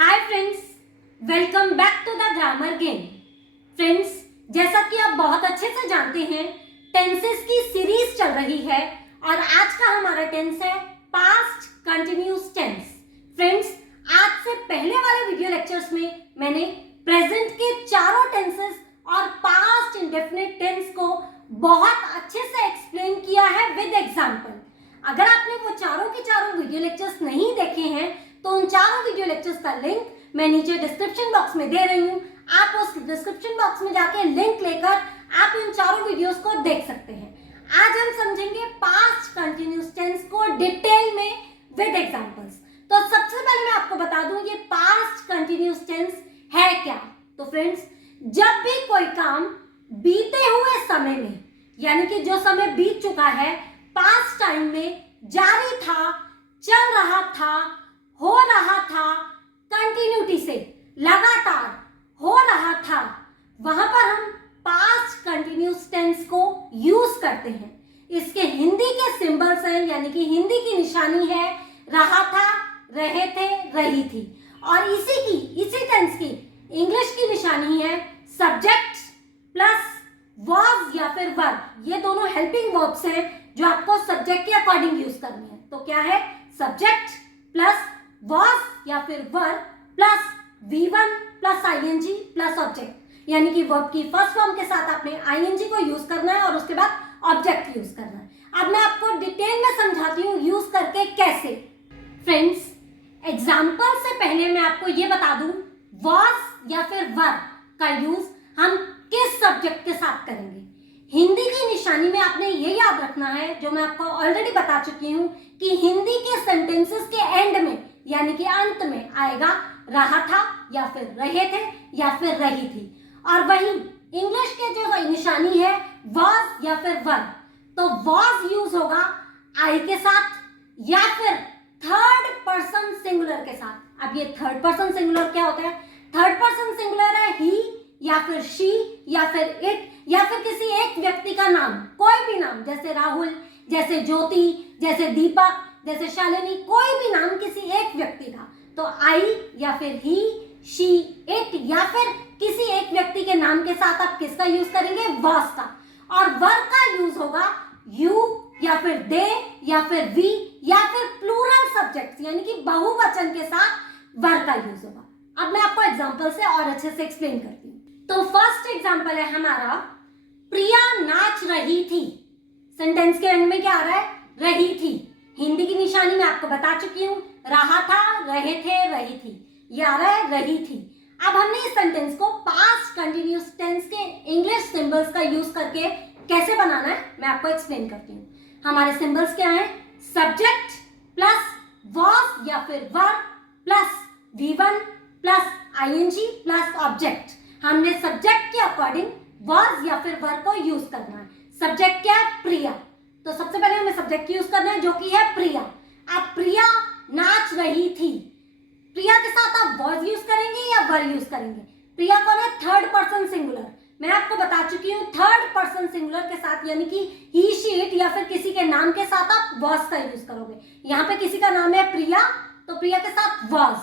Hi friends, welcome back to the grammar game. Friends, जैसा कि आप बहुत अच्छे से जानते हैं, टेंसेस की सीरीज चल रही है और आज का हमारा टेंस है पास्ट कंटिन्यूअस टेंस। फ्रेंड्स, आज से पहले वाले वीडियो लेक्चर्स में मैंने प्रेजेंट के चारों टेंसेस और पास्ट इंडेफिनिट टेंस को बहुत अच्छे से एक्सप्लेन किया है विद एग्जांपल। अगर आपने वो चारों के चारों वीडियो लेक्चर्स नहीं देखे हैं तो उन चारों वीडियो लेक्चर्स का लिंक मैं नीचे डिस्क्रिप्शन बॉक्स में दे रही हूँ। आप उस डिस्क्रिप्शन बॉक्स में जाके लिंक लेकर आप इन चारों वीडियोस को देख सकते हैं। आज हम समझेंगे पास्ट कंटिन्यूअस टेंस को डिटेल में विद एग्जांपल्स। तो सबसे पहले मैं आपको बता दूं ये पास्ट कंटिन्यूअस टेंस है क्या। तो फ्रेंड्स, जब भी कोई काम बीते हुए समय में, यानी कि जो समय बीत चुका है, पास्ट टाइम में जारी था, चल रहा था, हो रहा था, कंटिन्यूटी से लगातार हो रहा था, वहां पर हम पास्ट कंटिन्यूअस टेंस को यूज करते हैं। इसके हिंदी के सिंबल्स हैं, यानी कि हिंदी की निशानी है रहा था, रहे थे, रही थी। और इसी टेंस की इंग्लिश की निशानी है सब्जेक्ट प्लस was या फिर वर्ब। ये दोनों हेल्पिंग वर्ब्स हैं जो आपको सब्जेक्ट के अकॉर्डिंग यूज करनी है। तो क्या है? सब्जेक्ट प्लस was या फिर verb plus V1 plus ing plus object, यानी कि वर्ब की फर्स्ट फॉर्म के साथ आपने ing को यूज करना है और उसके बाद ऑब्जेक्ट यूज करना है। अब मैं आपको डिटेल में समझाती हूँ यूज करके कैसे। फ्रेंड्स, एग्जाम्पल से पहले मैं आपको ये बता दूं was या फिर वर्ब का यूज हम किस सब्जेक्ट के साथ करेंगे। हिंदी की निशानी में आपने ये याद रखना है, जो मैं आपको ऑलरेडी बता चुकी हूं, कि हिंदी के सेंटेंसेस के एंड में, यानी कि अंत में आएगा रहा था या फिर रहे थे या फिर रही थी। और वहीं इंग्लिश के जो निशानी है was या फिर वर्ब, तो was यूज होगा I के साथ या फिर थर्ड पर्सन सिंगुलर के साथ। अब ये थर्ड पर्सन सिंगुलर क्या होता है? थर्ड पर्सन सिंगुलर है ही या फिर शी या फिर इट या फिर किसी एक व्यक्ति का नाम, कोई भी नाम, जैसे राहुल, जैसे ज्योति, जैसे दीपक, जैसे शालिनी, कोई भी नाम किसी एक व्यक्ति का। तो आई या फिर ही, शी, इट या फिर किसी एक व्यक्ति के नाम के साथ आप किसका यूज करेंगे? was का। और वर्ब का यूज होगा यू या फिर दे या फिर वी या फिर प्लूरल सब्जेक्ट, यानी कि बहुवचन के साथ वर्ब का यूज होगा। अब मैं आपको एग्जांपल से और अच्छे से एक्सप्लेन करती हूँ। तो फर्स्ट एग्जांपल है हमारा, प्रिया नाच रही थी। सेंटेंस के एंड में क्या आ रहा है? रही थी। हिंदी की निशानी में आपको बता चुकी हूं, रहा था, रहे थे, रही थी। ये आ रहा है रही थी। अब हमने इस सेंटेंस को पास्ट कंटिन्यूअस टेंस के इंग्लिश सिंबल्स का यूज करके कैसे बनाना है मैं आपको एक्सप्लेन करती हूँ। हमारे सिंबल्स क्या हैं? सब्जेक्ट प्लस was या फिर verb plus V1 plus ing plus object. हमने सब्जेक्ट के अकॉर्डिंग was या फिर वर्ब को यूज करना है। सब्जेक्ट क्या है? प्रिया। तो सबसे पहले हमें सब्जेक्ट यूज करना है जो कि है प्रिया। अब प्रिया नाच रही थी, प्रिया के साथ आप was यूज करेंगे या वर्ब यूज करेंगे? प्रिया कौन है? Third person singular. मैं आपको बता चुकी हूँ थर्ड पर्सन सिंगुलर के साथ, यानी कि ही, शी, इट या फिर किसी के नाम के साथ आप was का यूज करोगे। यहाँ पे किसी का नाम है प्रिया, तो प्रिया के साथ was।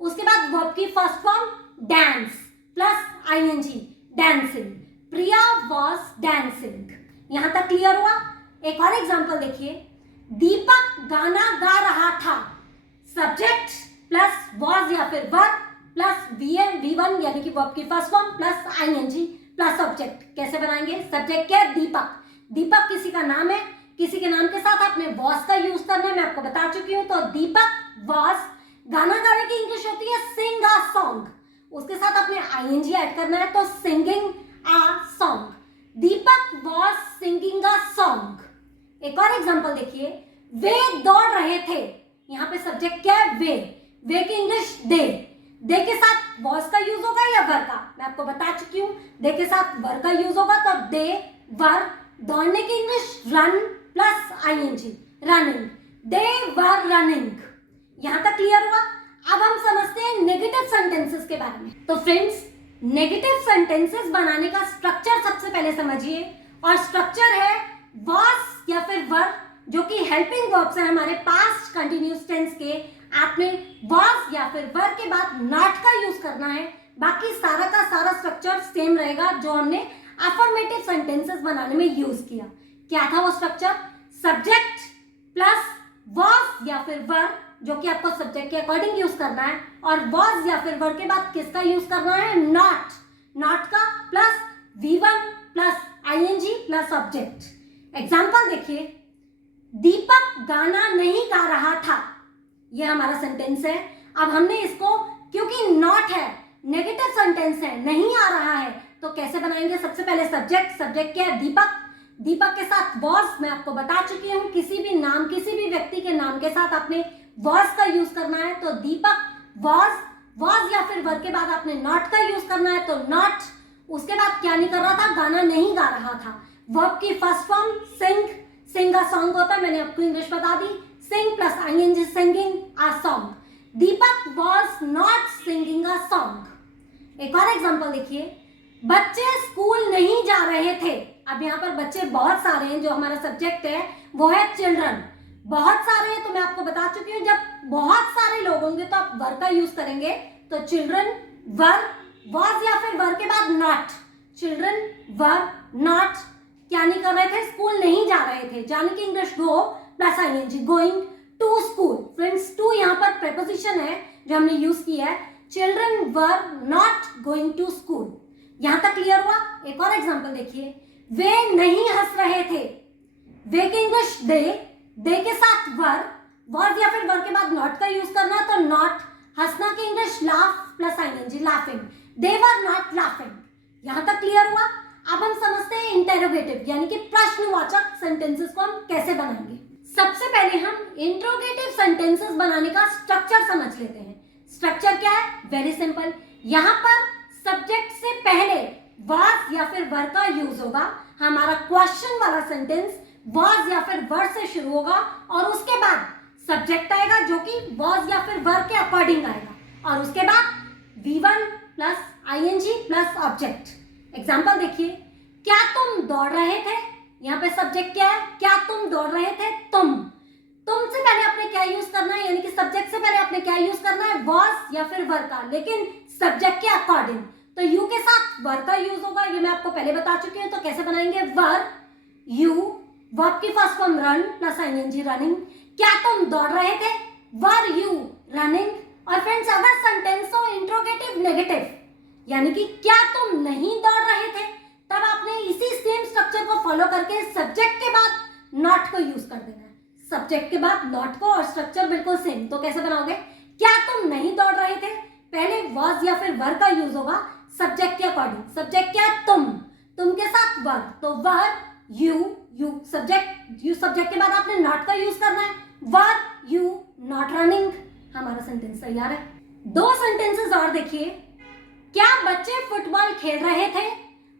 उसके बाद वर्ब की first form dance plus ing, dancing. Priya was dancing। यहां तक क्लियर हुआ? एक और एग्जांपल देखिए, दीपक गाना गा रहा था। सब्जेक्ट प्लस was या फिर वर्ब प्लस V1 यानी कि वर्ब की first form plus ing plus object. कैसे बनाएंगे? सब्जेक्ट क्या है? दीपक। दीपक किसी का नाम है, किसी के नाम के साथ आपने was का यूज करना है, मैं आपको बता चुकी हूं। तो दीपक was, गाना गाने की इंग्लिश होती है सिंग अ सॉन्ग, उसके साथ आपने ing ऐड करना है, तो singing a song. Deepak was singing a song। एक और एग्जांपल देखिए, वे दौड़ रहे थे। यहाँ पे सब्जेक्ट क्या है? वे की इंग्लिश दे। दे के साथ was का यूज होगा या वर्ब का? मैं आपको बता चुकी हूँ, दे के साथ वर्ब का यूज होगा, तो दे वर्ब। दौड़ने की English run plus ing, running. They were running. यहां तक क्लियर हुआ? अब हम समझते हैं नेगेटिव सेंटेंसेस के बारे में। तो फ्रेंड्स, नेगेटिव सेंटेंसेस बनाने का स्ट्रक्चर सबसे पहले समझिए, और स्ट्रक्चर है was या फिर वर्ब, जो कि हेल्पिंग वर्ब्स हैं हमारे पास्ट कंटिन्यूअस टेंस के, आपने was या फिर were के बाद not का यूज करना है। बाकी सारा का सारा स्ट्रक्चर सेम रहेगा जो हमने अफर्मेटिव सेंटेंसेस बनाने में यूज किया। क्या था वो स्ट्रक्चर? सब्जेक्ट प्लस was या फिर were, जो कि आपको सब्जेक्ट के अकॉर्डिंग यूज करना है, और was या फिर were के बाद किसका यूज करना है? not का plus V1 plus ing plus object. Example देखिए, दीपक गाना नहीं गा रहा था, ये हमारा सेंटेंस है। अब हमने इसको, क्योंकि नॉट है, नेगेटिव सेंटेंस है, नहीं आ रहा है, तो कैसे बनाएंगे? सबसे पहले सब्जेक्ट, सब्जेक्ट क्या है? दीपक, दीपक के साथ was, मैं आपको बता चुकी हूं किसी भी नाम, किसी भी व्यक्ति के नाम के साथ आपने was का यूज करना है, तो दीपक was या फिर were के बाद आपने not का यूज करना है, तो not। उसके बाद क्या नहीं कर रहा था? गाना नहीं गा रहा था। वर्ब की first form sing a song होता है, मैंने आपको इंग्लिश बता दी, sing plus ing singing a song. Deepak was not singing a song। एक और एग्जांपल देखिए, बच्चे स्कूल नहीं जा रहे थे। अब यहाँ पर बच्चे बहुत सारे हैं, जो हमारा सब्जेक्ट है वो है चिल्ड्रन। बहुत सारे हैं तो मैं आपको बता चुकी हूँ, जब बहुत सारे लोग होंगे तो आप वर का यूज करेंगे, तो चिल्ड्रन वर, was या फिर वर के बाद नॉट। चिल्ड्रन वर नॉट क्या नहीं कर रहे थे? स्कूल नहीं जा रहे थे। जाने की English go plus ing, going to school. Friends, to यहाँ पर प्रेपोजिशन है जो हमने यूज किया है। Children were not going to school. यहां तक क्लियर हुआ? एक और एग्जांपल देखिए, वे नहीं हंस रहे थे। वे के इंग्लिश दे के साथ वर, was या फिर वर के बाद नॉट का यूज करना, तो नॉट। हंसना की English laugh plus ing, laughing. They were not laughing. यहां तक क्लियर हुआ? अब हम समझते हैं इंटेरोगेटिव यानी कि प्रश्नवाचक सेंटेंसेस को हम कैसे बनाएंगे। सबसे पहले हम इंट्रोगेटिव सेंटेंसेस बनाने का स्ट्रक्चर समझ लेते हैं। स्ट्रक्चर क्या है? Very simple. यहां पर सब्जेक्ट से पहले was या फिर वर का यूज होगा। हमारा क्वेश्चन वाला सेंटेंस was या फिर वर से शुरू होगा, और उसके बाद सब्जेक्ट आएगा जो कि was या फिर वर के अकॉर्डिंग आएगा, और उसके बाद V1 plus ing plus object. Example देखिए, क्या तुम दौड़ रहे थे? यहाँ पे सब्जेक्ट क्या है? क्या तुम दौड़ रहे थे? तुमसे पहले आपने क्या यूज करना है, यानी कि सब्जेक्ट से पहले आपने क्या यूज करना है? was या फिर वर का, लेकिन सब्जेक्ट के अकॉर्डिंग। तो यू के साथ वर का यूज होगा, ये मैं आपको पहले बता चुकी हूँ। तो कैसे बनाएंगे? वर यू, वर्ब की first form run plus ing, running. क्या तुम दौड़ रहे थे? Were you running. और फ्रेंड्स, अगर सेंटेंस हो इंट्रोगेटिव नेगेटिव, यानी कि क्या तुम नहीं दौड़ रहे थे, तब आपने इसी सेम स्ट्रक्चर को फॉलो करके सब्जेक्ट के बाद नॉट को यूज कर देना है। सब्जेक्ट के बाद नॉट को, और स्ट्रक्चर बिल्कुल सेम। तो कैसे बनाओगे? क्या तुम नहीं दौड़ रहे थे, पहले was या फिर वर का यूज होगा सब्जेक्ट के अकॉर्डिंग। सब्जेक्ट क्या है? तुम के साथ वर, तो वर यू सब्जेक्ट के बाद आपने नॉट का यूज करना है। Were you not running. हमारा सेंटेंस तैयार है। दो सेंटेंसेस और देखिए, क्या बच्चे फुटबॉल खेल रहे थे,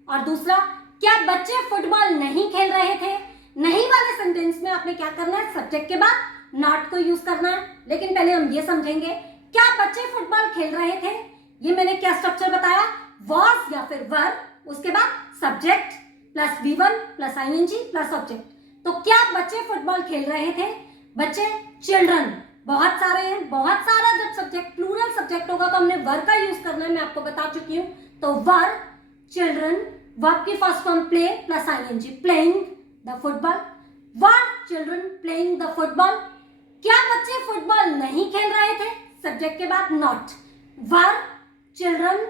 और दूसरा, क्या बच्चे फुटबॉल नहीं खेल रहे थे। नहीं वाले सेंटेंस में आपने क्या करना है? सब्जेक्ट के बाद नॉट को यूज करना है। लेकिन पहले हम ये समझेंगे, क्या बच्चे फुटबॉल खेल रहे थे, ये मैंने क्या स्ट्रक्चर बताया? was या फिर वर, उसके बाद subject plus V1 plus ing plus object. तो क्या बच्चे फुटबॉल खेल रहे थे? बच्चे चिल्ड्रन, बहुत सारे हैं, बहुत सारा। जब सब्जेक्ट प्लूरल सब्जेक्ट होगा तो हमने वर का यूज करना है, मैं आपको बता चुकी हूँ। तो वर चिल्ड्रन, वर्ब की first form play plus ing, playing the football. Were children playing the football. क्या बच्चे फुटबॉल नहीं खेल रहे थे, सब्जेक्ट के बाद not. Were children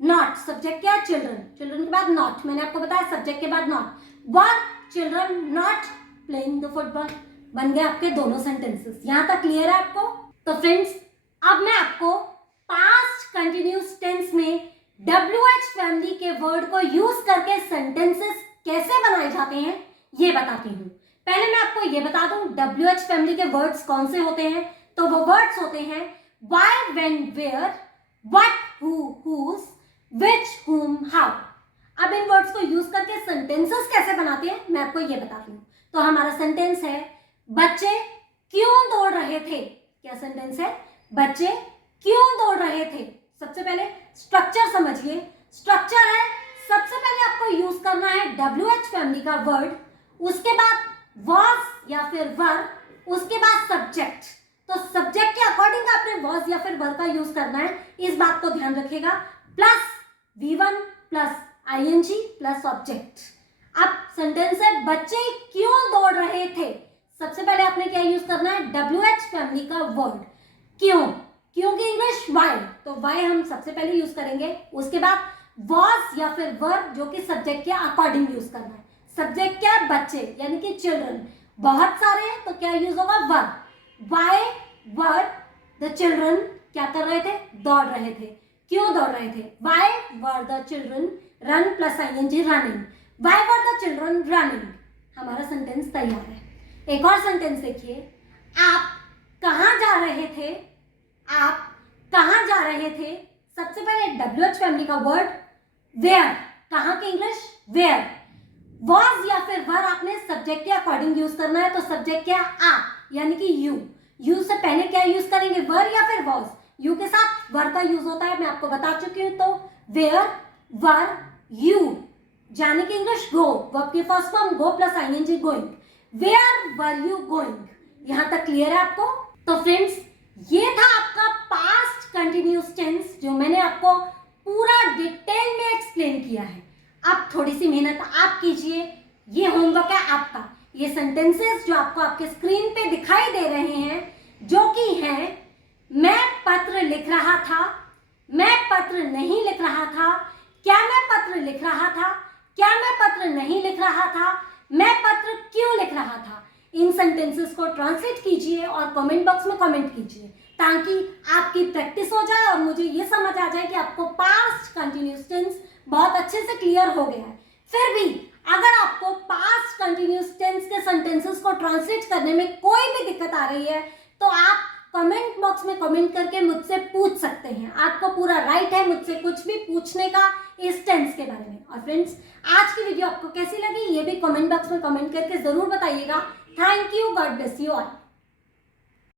not, subject क्या है? चिल्ड्रन के बाद नॉट, मैंने आपको बताया सब्जेक्ट के बाद not. Were children not playing the football. बन गए आपके दोनों सेंटेंसेस। यहां तक क्लियर है आपको? तो फ्रेंड्स, अब मैं आपको पास्ट कंटिन्यूस टेंस में WH फैमिली के वर्ड को यूज करके सेंटेंसेस कैसे बनाए जाते हैं ये बताती हूँ। पहले मैं आपको ये बता दूं WH फैमिली के वर्ड्स कौन से होते हैं। तो वो वर्ड्स होते हैं why, when, where, what, who, whose, which, whom, how। अब इन वर्ड्स को यूज करके सेंटेंसेस कैसे बनाते हैं मैं आपको ये बताती हूँ। तो हमारा सेंटेंस है, बच्चे क्यों दौड़ रहे थे। क्या सेंटेंस है? बच्चे क्यों दौड़ रहे थे। सबसे पहले स्ट्रक्चर समझिए। स्ट्रक्चर है, सबसे पहले आपको यूज करना है WH फैमिली का वर्ड, उसके बाद was या फिर वर, उसके बाद सब्जेक्ट। तो सब्जेक्ट के अकॉर्डिंग आपने वॉज या फिर वर का यूज करना है, इस बात को ध्यान रखिएगा। Plus V1 plus ING plus object. अब सेंटेंस है बच्चे क्यों दौड़ रहे थे। सबसे पहले आपने क्या यूज करना है, WH फैमिली का वर्ड क्यों, क्यों की इंग्लिश वाई, तो वाई हम सबसे पहले यूज करेंगे। उसके बाद वॉज या फिर वर जो कि सब्जेक्ट के अकॉर्डिंग यूज करना है। सब्जेक्ट क्या है, बच्चे यानी कि चिल्ड्रन, बहुत सारे हैं तो क्या यूज होगा, वर। वाई वर द चिल्ड्रन क्या कर रहे थे, दौड़ रहे थे। क्यों दौड़ रहे थे, why were the children, run plus ING running, why were the children running. हमारा सेंटेंस तैयार है। एक और सेंटेंस देखिए, आप कहां जा रहे थे, आप कहां जा रहे थे। सबसे पहले WH फैमिली का वर्ड वेयर, कहां की इंग्लिश वेयर। वॉज या फिर वर आपने सब्जेक्ट के अकॉर्डिंग यूज करना है, तो सब्जेक्ट क्या, आप यानी कि यू। यू से पहले क्या यूज करेंगे, वर या फिर वॉज। यू के साथ वर का यूज होता है, मैं आपको बता चुकी हूं। तो वेयर वर यू, जाने की इंग्लिश गो, वर्ब की first form go plus ING going. Where were you going, यहां तक क्लियर है आपको। तो फ्रेंड्स ये था आपका पास्ट कंटिन्यूअस टेंस जो मैंने आपको पूरा डिटेल में एक्सप्लेन किया है। अब थोड़ी सी मेहनत आप कीजिए, ये होमवर्क है आपका। ये सेंटेंसेस जो आपको आपके स्क्रीन पे दिखाई दे रहे हैं, जो कि हैं मैं पत्र लिख रहा था, मैं पत्र नहीं लिख रहा था, क्या मैं पत्र लिख रहा था, क्या मैं पत्र नहीं लिख रहा था, मैं पत्र क्यों लिख रहा था। इन सेंटेंसेस को ट्रांसलेट कीजिए और कमेंट बॉक्स में कमेंट कीजिए, ताकि आपकी प्रैक्टिस हो जाए और मुझे ये समझ आ जाए कि आपको पास्ट कंटिन्यूअस टेंस बहुत अच्छे से क्लियर हो गया है। फिर भी अगर आपको पास्ट कंटिन्यूअस टेंस के सेंटेंसेस को ट्रांसलेट करने में कोई भी दिक्कत आ रही है, तो आप कमेंट बॉक्स में कमेंट करके मुझसे पूछ सकते हैं। आपको पूरा राइट है मुझसे कुछ भी पूछने का इस टेंस के बारे में। और फ्रेंड्स आज की वीडियो आपको कैसी लगी ये भी कमेंट बॉक्स में कमेंट करके जरूर बताइएगा। Thank you, God bless you all.